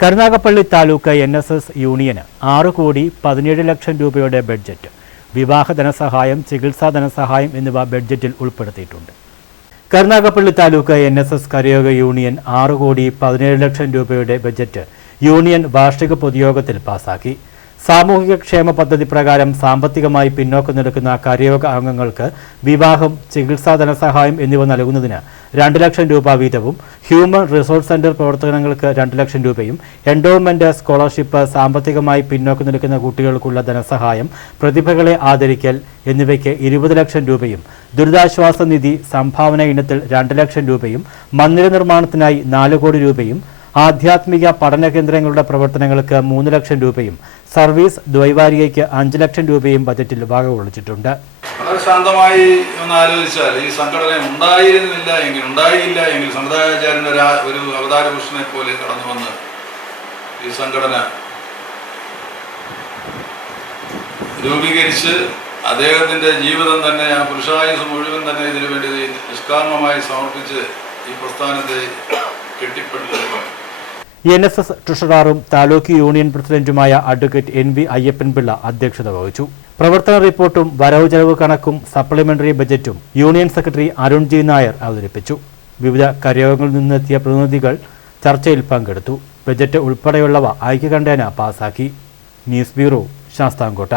Karunagappally taluk N S S യൂണിയന് ആറ് കോടി പതിനേഴ് ലക്ഷം രൂപയുടെ ബഡ്ജറ്റ് വിവാഹ ധനസഹായം ചികിത്സാ ധനസഹായം എന്നിവ ബഡ്ജറ്റിൽ ഉൾപ്പെടുത്തിയിട്ടുണ്ട്. Karunagappally taluk N S S Karayoga union ആറ് കോടി പതിനേഴ് ലക്ഷം രൂപയുടെ ബഡ്ജറ്റ് യൂണിയൻ വാർഷിക പൊതുയോഗത്തിൽ പാസാക്കി. സാമൂഹിക ക്ഷേമ പദ്ധതി പ്രകാരം സാമ്പത്തികമായി പിന്നോക്കം നിൽക്കുന്ന കരയോഗ അംഗങ്ങൾക്ക് വിവാഹം ചികിത്സാ ധനസഹായം എന്നിവ നൽകുന്നതിന് രണ്ട് ലക്ഷം രൂപ വീതവും ഹ്യൂമൻ റിസോഴ്സ് സെന്റർ പ്രവർത്തനങ്ങൾക്ക് രണ്ട് ലക്ഷം രൂപയും എൻഡോവ്മെന്റ് സ്കോളർഷിപ്പ് സാമ്പത്തികമായി പിന്നോക്കം നിൽക്കുന്ന കുട്ടികൾക്കുള്ള ധനസഹായം പ്രതിഭകളെ ആദരിക്കൽ എന്നിവയ്ക്ക് ഇരുപത് ലക്ഷം രൂപയും ദുരിതാശ്വാസ നിധി സംഭാവന ഇനത്തിൽ രണ്ട് ലക്ഷം രൂപയും മന്ദിര നിർമ്മാണത്തിനായി നാല് കോടി രൂപയും ആധ്യാത്മിക പഠന കേന്ദ്രങ്ങളുടെ പ്രവർത്തനങ്ങൾക്ക് മൂന്ന് ലക്ഷം രൂപയും സർവീസ് ദ്വൈവാരികയ്ക്ക് അഞ്ച് ലക്ഷം രൂപയും ബജറ്റിൽ വകകൊള്ളിച്ചിട്ടുണ്ട് വളരെ ശാന്തമായി ഒന്ന് ആലോചിച്ചാൽ ഈ സംഘടന ഉണ്ടായിരുന്നില്ല എങ്കിൽ ഉണ്ടായില്ല എങ്കിൽ സമുദായാചാര്യന്റെ ഒരു ആ- ഒരു അവതാര പുരുഷനെ പോലെ കടന്നു വന്ന് ഈ സംഘടന രൂപീകരിച്ച് അദ്ദേഹത്തിന്റെ ജീവിതം തന്നെ ആ പുരുഷായുസ് മുഴുവൻ തന്നെ ഇതിനു വേണ്ടി നിഷ്കാമമായി സമർപ്പിച്ച് ഈ പ്രസ്ഥാനത്തെ കെട്ടിപ്പടുത്തെടുക്കും എൻ എസ് എസ് ട്രഷററും താലൂക്ക് യൂണിയൻ പ്രസിഡന്റുമായ അഡ്വക്കേറ്റ് എൻ വി അയ്യപ്പൻപിള്ള അധ്യക്ഷത വഹിച്ചു. പ്രവർത്തന റിപ്പോർട്ടും വരവ് ചെലവ് കണക്കും supplementary ബജറ്റും union secretary Arun G Nair അവതരിപ്പിച്ചു. വിവിധ കരയോഗങ്ങളിൽ നിന്നെത്തിയ പ്രതിനിധികൾ ചർച്ചയിൽ പങ്കെടുത്തു. ബജറ്റ് ഉൾപ്പെടെയുള്ളവ ഐക്യകണ്ഠേന പാസാക്കി. News bureau Sasthamcotta.